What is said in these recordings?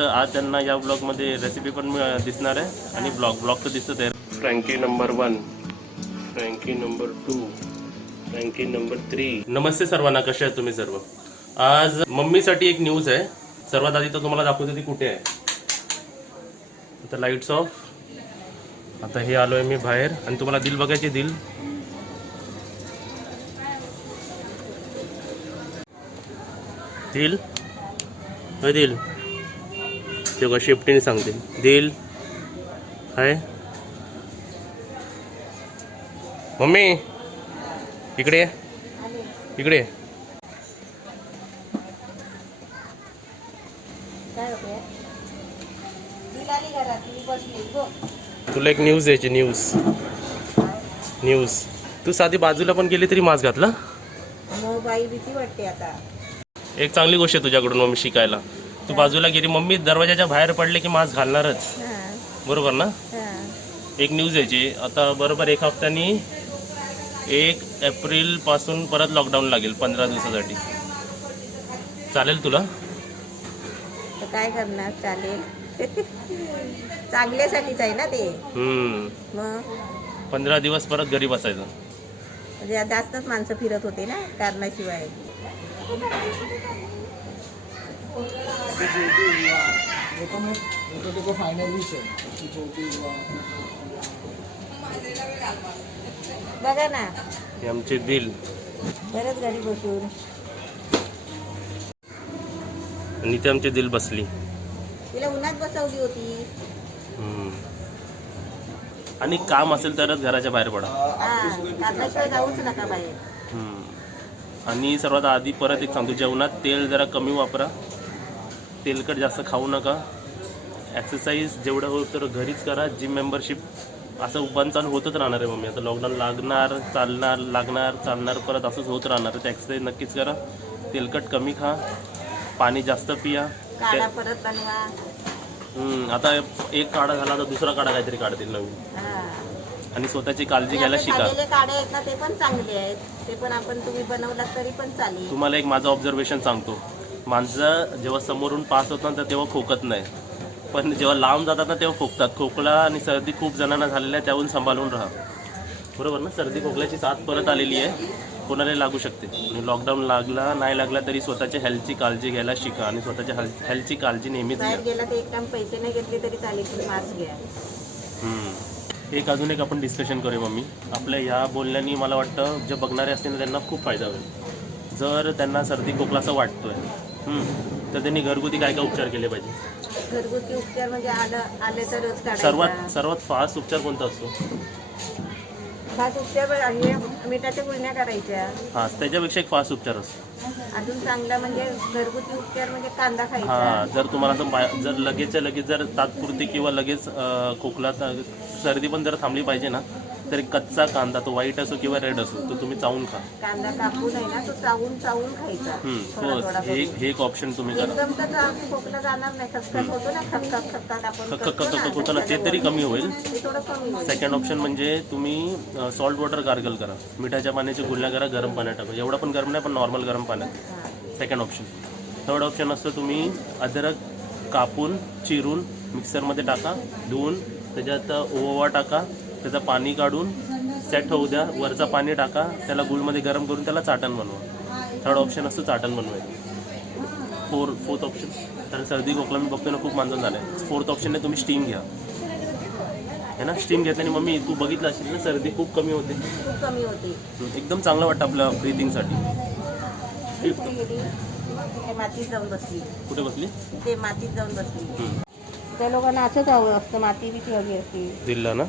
आज त्यांना या ब्लॉगमध्ये रेसिपी पण दिसणार आहे आणि ब्लॉग तर दिसत आहे. Frankie number 1, Frankie number 2, Frankie number 3. नमस्ते सर्वांना, कसे आहेत तुम्ही सर्व. आज मम्मीसाठी एक न्यूज आहे. सर्वात आधी तर तुम्हाला दाखवतो ती कुठे आहे. आता लाईट्स ऑफ. आता हे आलोय मी बाहेर आणि तुम्हाला दिल बघायची. दिल दिल दिल तेव्हा शेफ्टीने सांगते. दिल हाय मम्मी, इकडे इकडे. तुला एक न्यूज द्यायची. न्यूज तू साधी बाजूला पण गेली तरी मास्क घातला. बाई भीती वाटते आता. एक चांगली गोष्ट आहे तुझ्याकडून मम्मी शिकायला. तू बाजूला गेली, मम्मी दरवाजाच्या बाहेर पडले की मास्क घालणारच, बरोबर ना. एक न्यूज यायची. आता बरोबर एक हफ्त्यानी 1 एप्रिल पासून परत लॉकडाऊन लागेल 15 दिवसासाठी. चालेल तुला? तर काय करणार, चालेल. चांगल्यासाठीच आहे ना ते. मग 15 दिवस परत घरी बसायचं. म्हणजे जास्तच माणसं फिरत होते ना कारणाशिवाय. बघा ना, हे आमचे दिल. बरंच घरी बसून. आणि ते आमची दिल बसली. तिला उन्हात बसवली होती. आणि काम असेल तरच घराच्या बाहेर पडा. कारणाशिवाय जाऊच नका बाहेर. आणि सर्वात आधी परत एक सांगतो, जेवणात तेल जरा कमी वापरा. तेलकट जास्त खाऊ नका. एक्सरसाइज जेवढं होतं तर घरीच करा. जिम मेंबरशिप असं उपान चालू होतच राहणार आहे मम्मी. आता लॉकडाऊन लागणार, चालणार, लागणार, चालणार, परत असंच होत राहणार आहे. तर एक्सरसाइज नक्कीच करा. तेलकट कमी खा. पाणी जास्त पिया. काढा परत बनवा. आता एक काढा झाला तर दुसरा काढा काहीतरी काढतील नवीन. आणि स्वतःची काळजी घ्यायला शिका. काढे आहेत ना, ते पण चांगले आहेत. ते पण आपण तुम्ही बनवला तरी पण चालेल. तुम्हाला एक माझं ऑब्झर्वेशन सांगतो. माणसं जेव्हा समोरून पास होतात ना तेव्हा खोकत नाही, पण जेव्हा लांब जातात ना तेव्हा खोकतात. खोकला आणि सर्दी खूप जणांना झालेल्या आहे, त्याहून सांभाळून राहा, बरोबर ना. सर्दी खोकल्याची साथ परत आलेली आहे, कोणालाही लागू शकते. आणि लॉकडाऊन लागला नाही लागला तरी स्वतःच्या हेल्थची काळजी घ्यायला शिका. आणि स्वतःच्या हेल्थची काळजी नेहमीच घ्या. गेला तर एक टाइम पैसे नाही घेतले तरी चालेल, पण मास्क घ्या. अजून एक आपण डिस्कशन करूया मम्मी. आपल्या ह्या बोलण्यानी मला वाटतं जे बघणारे असतील ना त्यांना खूप फायदा होईल. जर त्यांना सर्दी खोकला असं वाटतोय तर त्यांनी घरगुती काय काय उपचार केले पाहिजे. घरगुती उपचार म्हणजे आले तरच काढायचा. सर्वात फास्ट उपचार कोणता असतो? फास्ट उपचार मिठाच्या गुळण्या करायच्या. त्याच्यापेक्षा एक फास्ट उपचार असतो अजून चांगला म्हणजे घरगुती उपचार म्हणजे कांदा खायचा. जर तुम्हाला असं जर लगेचच्या लगेच जर तात्पुरती किंवा लगेच खोकला सर्दी पण जर थांबली पाहिजे ना, तर कच्चा कांदा, तो व्हाईट असो किंवा रेड असो, तो तुम्ही चावून खा. कांदा कापून आहे ना, तो चावून खायचा. हे एक ऑप्शन तुम्ही करा. एकदम तर खोकला जाणार नाही. खसखस होतो ना, खसखस होतो ना, ते तरी कमी होईल. थोडं कमी होईल. सेकंड ऑप्शन म्हणजे तुम्ही सॉल्ट वॉटर गार्गल करा. मिठाच्या पाण्याची गुळण्या करा, गरम पाण्यात टाका. एवढं पण गरम नाही, पण नॉर्मल गरम पाण्यात. Second option. थर्ड ऑप्शन असतं तुम्ही अद्रक कापून चिरून मिक्सरमध्ये टाका, धुवून त्याच्यात ओवा टाका, त्याचं पाणी काढून सेट होऊ द्या, वरचं पाणी टाका, त्याला गुळमध्ये गरम करून त्याला चाटण बनवा. थर्ड ऑप्शन असतं चाटण बनवायचं. फोर्थ ऑप्शन, तर सर्दी खोकला मी बघतो ना खूप माणसं झालं आहे. फोर्थ ऑप्शन आहे तुम्ही स्टीम घ्या, है ना. स्टीम घेतल्याने मम्मी तू बघितलं असेल ना, सर्दी खूप कमी होते. एकदम चांगलं वाटतं आपल्या ब्रीथिंगसाठी. मातीत जाऊन बसली. कुठे बसली? ते मातीत जाऊन बसली. त्या लोकांना असंच हवं असतं, माती बिती हवी असते. दिलला ना,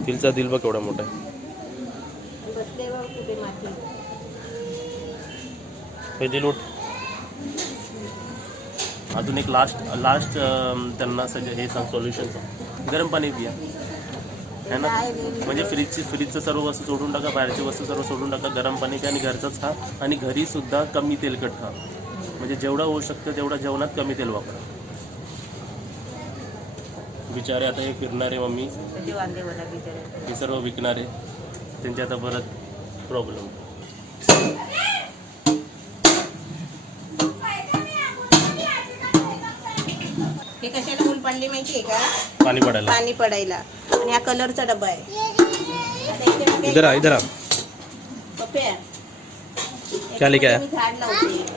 दिलचा दिल बघ केवढा मोठा आहे. दिल उठ. अजून एक लास्ट त्यांना सगळं हे सांग सोल्युशन सांग. गरम पाणी पिया, है ना. म्हणजे फ्रीजचं सर्व वस्तू सोडून टाका, बाहेरची वस्तू सर्व सोडून टाका. गरम पाणी प्या आणि घरचंच खा. आणि घरी सुद्धा कमी तेलकट खा. म्हणजे जेवढं होऊ शकतं तेवढं जेवणात कमी तेल वापरा. बिचारे आता हे फिरणारे मम्मी, हे सर्व विकणारे, त्यांचे आता परत प्रॉब्लेम. हे कशाला होल पाडले माहितीये का? पाणी पडायला. पाणी पडायला. आणि हा कलरचा डबा आहे. आता याच्यामध्ये इधर आ इधर आ. पप्या, क्या लेके आया? मी झाड लावते.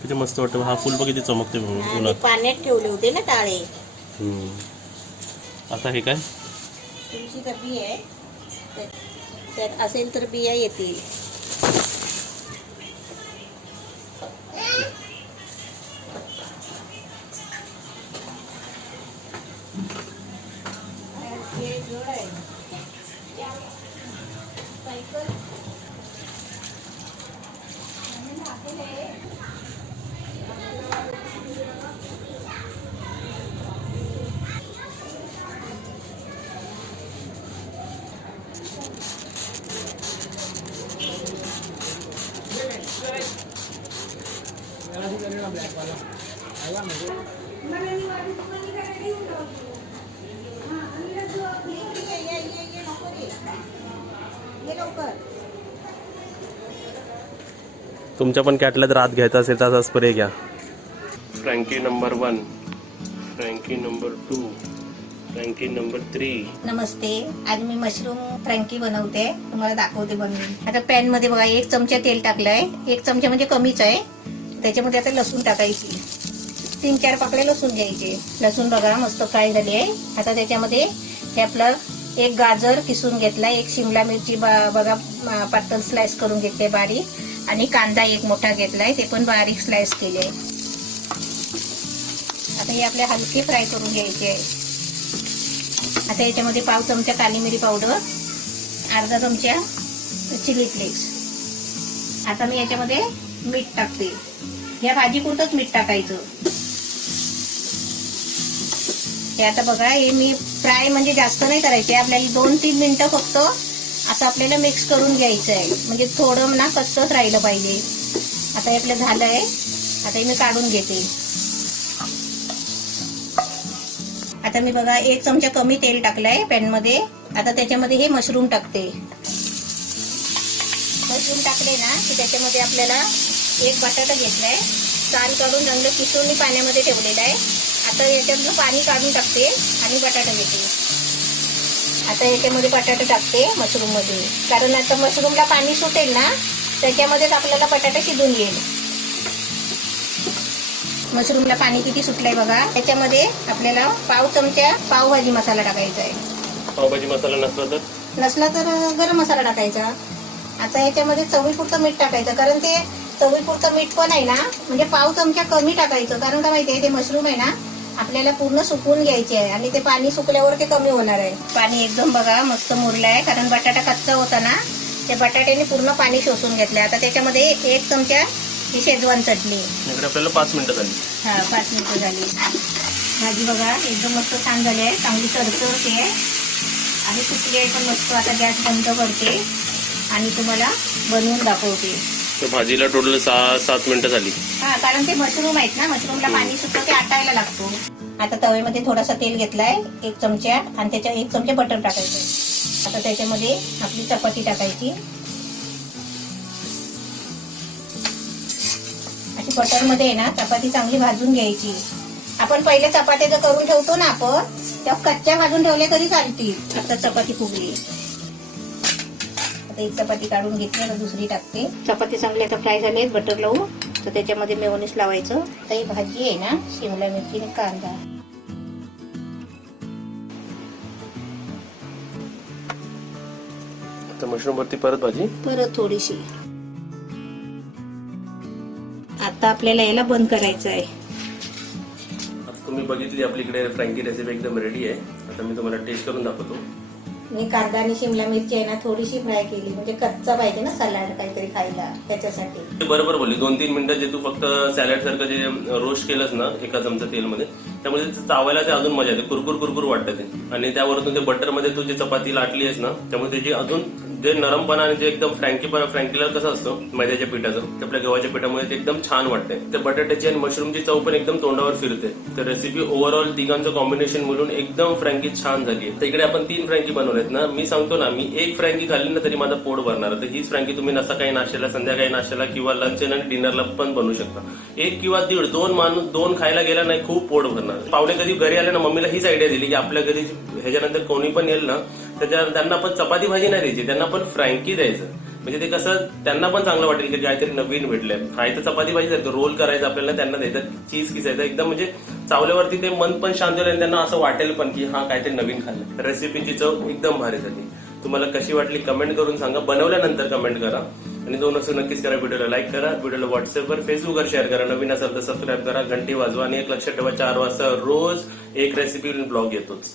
किती मस्त वाटतं. हा फुल बघ किती चमकते आणि उन्हात. पाण्यात ठेवले होते ना टाळे. आता हे काय? तुळशीचा बी आहे. त्यात असेल तर बिया येतील. हे जोड आहे. सायकल. तुमच्या पण कॅटला जर आत घ्यायचा असेल तर स्प्रे घ्या. Frankie number 1, Frankie number 2, Frankie number 3. नमस्ते. आज मी मशरूम फ्रँकी बनवते. तुम्हाला दाखवते बनवून. आता पॅन मध्ये बघा 1 चमचा तेल टाकलंय. 1 चमचा म्हणजे कमीच आहे. त्याच्यामध्ये आता लसूण टाकायची. 3-4 पाकळे लसूण घ्यायचे. लसूण बघा मस्त फ्राय झाली आहे. आता त्याच्यामध्ये हे आपलं 1 गाजर किसून घेतलाय. 1 शिमला मिरची बघा पातळ स्लाइस करून घेतले बारीक. आणि कांदा 1 मोठा घेतलाय. ते पण बारीक स्लाइस केले. आता हे आपले हलके फ्राय करून घ्यायचे आहे. आता याच्यामध्ये पाव चमचा काली मिरी पावडर, अर्धा चमचा चिली फ्लेक्स. आता मी याच्यामध्ये मीठ टाकते. या भाजी पुरतच मीठ टाकायचं. हे आता बघा हे मी फ्राय म्हणजे जास्त नाही करायचे. आपल्याला 2-3 मिनिटं फक्त असं आपल्याला मिक्स करून घ्यायचं आहे. म्हणजे थोडं ना कच्चंच राहिलं पाहिजे. आता हे आपलं झालंय. आता हे मी काढून घेते. आता मी बघा 1 चमचा कमी तेल टाकलंय पॅन मध्ये. आता त्याच्यामध्ये हे मशरूम टाकते. मशरूम टाकले ना की त्याच्यामध्ये आपल्याला 1 बटाटा घेतलाय. साल काढून चांगलं किसून मी पाण्यामध्ये ठेवलेलं आहे. आता याच्यातलं पाणी काढून टाकते आणि बटाटा घेते. आता याच्यामध्ये बटाटा टाकते मशरूम मध्ये. कारण आता मशरूमला पाणी सुटेल ना त्याच्यामध्येच आपल्याला बटाटा शिजून येईल. मशरूमला पाणी किती सुटलंय बघा. त्याच्यामध्ये आपल्याला पाव चमचा पावभाजी मसाला टाकायचा आहे. पावभाजी मसाला नसला तर गरम मसाला टाकायचा. आता याच्यामध्ये चवीपुरतं मीठ टाकायचं. कारण ते चवीपुरतं मीठ पण आहे ना म्हणजे पाव चमचा कमी टाकायचं. कारण का माहितीये ते मशरूम आहे ना आपल्याला पूर्ण सुकवून घ्यायचे आहे. आणि ते पाणी सुकल्यावर ते कमी होणार आहे. पाणी एकदम बघा मस्त मुरलं आहे. कारण बटाटा कच्चा होता ना त्या बटाट्याने पूर्ण पाणी शोषून घेतलं. आता त्याच्यामध्ये 1 चमचा ही शेजवान चटणी. आपल्याला 5 मिनिटं झाली. 5 मिनिटं झाली. भाजी बघा एकदम मस्त छान झाली आहे. चांगली चरचरते आहे आणि सुकली आहे पण मस्त. आता गॅस बंद करते आणि तुम्हाला बनवून दाखवते. तर भाजीला टोटल 6-7 मिनिटं झाली. कारण ते मशरूम आहेत ना मशरूमला पाणी सुटतं ते आटायला लागतो. आता तव्यामध्ये थोडासा तेल घेतलाय 1 चमचा आणि त्याच्या 1 चमचा बटर टाकायचं. आता त्याच्यामध्ये आपली चपाती टाकायची. अशी बटर मध्ये ना चपाती चांगली भाजून घ्यायची. आपण पहिले चपात्या जर करून ठेवतो ना आपण तेव्हा कच्च्या भाजून ठेवल्या तरी चालतील. आता चपाती फुगली. आता 1 चपाती काढून घेतली. आता दुसरी टाकते. चपाती चांगली आता फ्राय झाली आहेत बटर लावून. तर त्याच्यामध्ये मेयोनीज लावायचं. आता ही भाजी आहे ना शिमला मिरची आणि कांदा. आता मशरूम वरती परत भाजी. परत थोडीशी. आता आपल्याला याला बंद करायचं आहे. तुम्ही बघितली आपल्याकडे फ्रँकी रेसिपी एकदम रेडी आहे. आता मी तुम्हाला टेस्ट करून दाखवतो. मी कांदा आणि शिमला मिरची आहे ना थोडीशी फ्राय केली. म्हणजे कच्चा पाहिजे ना सलाड काहीतरी खायला त्याच्यासाठी. बरोबर बोलली. 2-3 मिनिटं जे तू फक्त सॅलड सारखं जे रोस्ट केलंस ना 1 चमचा तेलमध्ये त्यामुळे चावायला ते अजून मजा येते. कुरकुर कुरकुर वाटतं ते. आणि त्यावरून ते बटर मध्ये तू जी चपाती लाटली आहेस ना त्यामुळे त्याची अजून जे नरमपणा आणि जे एकदम फ्रँकीला कसं असतं मैद्याच्या पिठाचं ते आपल्या गव्हाच्या पिठामुळे ते एकदम छान वाटते. ते बटाट्याची आणि मशरूमची चव पण एकदम तोंडावर फिरते. तर रेसिपी ओव्हरऑल तिघांचं कॉम्बिनेशन मिळून एकदम फ्रँकी छान झाली. तर इकडे आपण 3 फ्रँकी बनवल्यात ना. मी सांगतो ना, मी 1 फ्रँकी खाल्ली ना तरी माझं पोट भरणार. तर हीच फ्रँकी तुम्ही सकाळी नाश्त्याला, संध्याकाळी नाश्त्याला किंवा लंच आणि डिनरला पण बनवू शकता. 1 किंवा 1.5 2 खायला गेला नाही खूप पोट भरणार. पाहुणे कधी घरी आले ना, मम्मीला हीच आयडिया दिली की आपल्या घरी ह्याच्यानंतर कोणी पण येईल ना त्यांना पण चपाती भाजी नाही द्यायची, त्यांना पण फ्रँकी द्यायचं. म्हणजे ते कसं त्यांना पण चांगलं वाटेल की काहीतरी नवीन भेटलंय. हाय तर चपाती भाजी द्यायचं, रोल करायचं आपल्याला, त्यांना द्यायचं चीज किसायचं. एकदम म्हणजे चावल्यावरती ते मन पण शांत होईल आणि त्यांना असं वाटेल पण की हा काहीतरी नवीन खाल्लं. रेसिपीची चव एकदम भारी झाली. तुम्हाला कशी वाटली कमेंट करून सांगा. बनवल्यानंतर कमेंट करा. आणि 2 वस्तू नक्कीच करा. व्हिडिओला लाईक करा, व्हिडिओला व्हॉट्सअपवर, फेसबुकवर शेअर करा. नवीन असेल तर सबस्क्राईब करा, घंटी वाजवा आणि एक लक्षात ठेवा 4 वाजता रोज एक रेसिपी ब्लॉग येतोच.